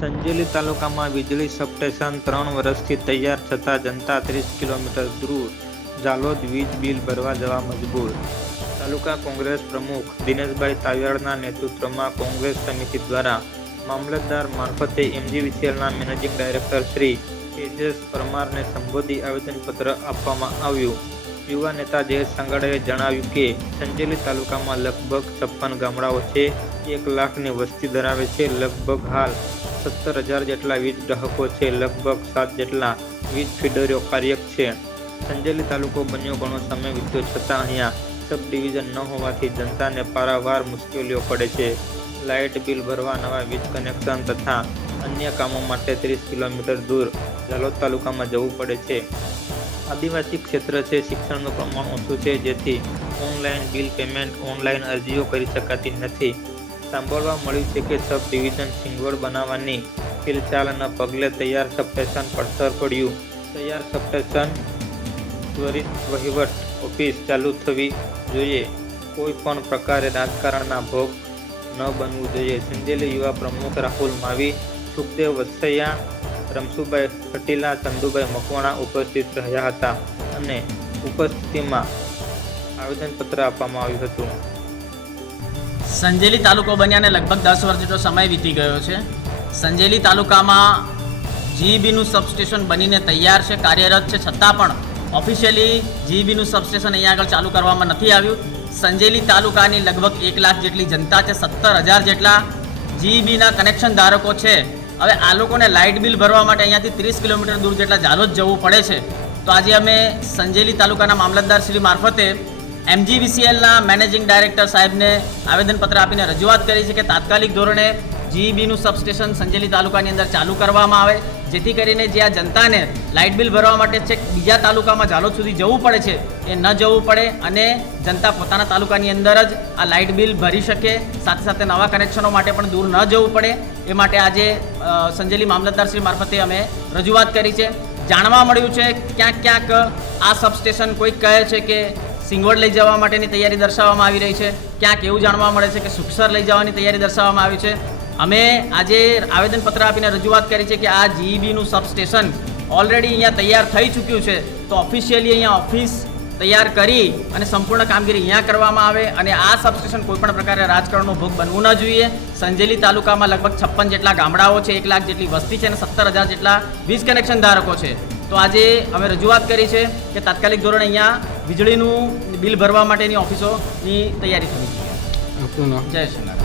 સંજેલી તાલુકામાં વીજળી સબસ્ટેશન ત્રણ વર્ષથી તૈયાર થતાં જનતા ત્રીસ કિલોમીટર દૂર ઝાલોદ વીજ બિલ ભરવા જવા મજબૂર. તાલુકા કોંગ્રેસ પ્રમુખ દિનેશભાઈ તાવિયાડના નેતૃત્વમાં કોંગ્રેસ સમિતિ દ્વારા મામલતદાર મારફતે એમજીવીસીએલના મેનેજિંગ ડાયરેક્ટર શ્રી તેજસ પરમારને સંબોધી આવેદનપત્ર આપવામાં આવ્યું. યુવા નેતા જયેશ સંગાડાએ જણાવ્યું કે, સંજેલી તાલુકામાં લગભગ છપ્પન ગામડાઓ છે, એક લાખની વસ્તી ધરાવે છે, લગભગ હાલ સત્તર હજાર જેટલા વીજ ગ્રાહકો છે, લગભગ સાત જેટલા વીજ ફીડરો કાર્યક છે. સંજેલી તાલુકો બન્યો ઘણો સમય વીત્યો છતાં અહીંયા સબ ડિવિઝન ન હોવાથી જનતાને પારાવાર મુશ્કેલીઓ પડે છે. લાઇટ બિલ ભરવા, નવા વીજ કનેક્શન તથા અન્ય કામો માટે ત્રીસ કિલોમીટર દૂર ઝાલોદ તાલુકામાં જવું પડે છે. આદિવાસી ક્ષેત્ર છે, શિક્ષણનું પ્રમાણ ઓછું છે, જેથી ઓનલાઈન બિલ પેમેન્ટ ઓનલાઈન અરજીઓ કરી શકાતી નથી. સાંભળવા મળ્યું છે કે સબ ડિવિઝન સિંગવડ બનાવવાની હિલચાલના પગલે તૈયાર સબસ્ટેશન પડતર પડ્યું. તૈયાર સબસ્ટેશન ત્વરિત વહીવટ ઓફિસ ચાલુ થવી જોઈએ. કોઈ પણ પ્રકારે રાજકારણના ભોગ ન બનવું જોઈએ. સિંધેલી યુવા પ્રમુખ રાહુલ માવી, સુખદેવ વસૈયા રમસુભાઈ ખટીલા, ચંદુભાઈ મકવાણા ઉપસ્થિત રહ્યા હતા અને ઉપસ્થિતિમાં આવેદનપત્ર આપવામાં આવ્યું હતું. સંજેલી તાલુકો બન્યાને લગભગ દસ વર્ષ જેટલો સમય વીતી ગયો છે. સંજેલી તાલુકામાં જીબીનું સબસ્ટેશન બનીને તૈયાર છે, કાર્યરત છે. છતાં પણ ઓફિશિયલી જીબીનું સબસ્ટેશન અહીંયા આગળ ચાલુ કરવામાં નથી આવ્યું. સંજેલી તાલુકાની લગભગ એક લાખ જેટલી જનતા છે, સત્તર હજાર જેટલા જીબીના કનેક્શન ધારકો છે. હવે આ લોકોને લાઇટ બિલ ભરવા માટે અહીંયાથી ત્રીસ કિલોમીટર દૂર જેટલા જાલોદ જવું પડે છે. તો આજે અમે સંજેલી તાલુકાના મામલતદાર શ્રી મારફતે એમજીવીસીએલના મેનેજિંગ ડાયરેક્ટર સાહેબને આવેદનપત્ર આપીને રજૂઆત કરી છે કે તાત્કાલિક ધોરણે જીબીનું સબસ્ટેશન સંજેલી તાલુકાની અંદર ચાલુ કરવામાં આવે, જેથી કરીને જે આ જનતાને લાઇટ બિલ ભરવા માટે છેક બીજા તાલુકામાં ઝાલોદ સુધી જવું પડે છે, એ ન જવું પડે અને જનતા પોતાના તાલુકાની અંદર જ આ લાઇટ બિલ ભરી શકે, સાથે સાથે નવા કનેક્શનો માટે પણ દૂર ન જવું પડે, એ માટે આજે સંજેલી મામલતદાર શ્રી મારફતે અમે રજૂઆત કરી છે. જાણવા મળ્યું છે ક્યાંક ક્યાંક આ સબસ્ટેશન કોઈક કહે છે કે સિંગવડ લઈ જવા માટેની તૈયારી દર્શાવવામાં આવી રહી છે. ક્યાંક એવું જાણવા મળે છે કે સુખસર લઈ જવાની તૈયારી દર્શાવવામાં આવી છે. અમે આજે આવેદનપત્ર આપીને રજૂઆત કરી છે કે આ જીઈબીનું સબસ્ટેશન ઓલરેડી અહીંયા તૈયાર થઈ ચૂક્યું છે. તો ઓફિશિયલી અહીંયા ઓફિસ તૈયાર કરી અને સંપૂર્ણ કામગીરી અહીંયા કરવામાં આવે અને આ સબસ્ટેશન કોઈપણ પ્રકારે રાજકારણનો ભોગ બનવું ન જોઈએ. સંજેલી તાલુકામાં લગભગ છપ્પન જેટલા ગામડાઓ છે, એક લાખ જેટલી વસ્તી છે અને સત્તર હજાર જેટલા વીજ કનેક્શન ધારકો છે. તો આજે અમે રજૂઆત કરી છે કે તાત્કાલિક ધોરણે અહીંયા વીજળીનું બિલ ભરવા માટેની ઓફિસોની તૈયારી જોઈએ. આપનું નામ? જય શ્રી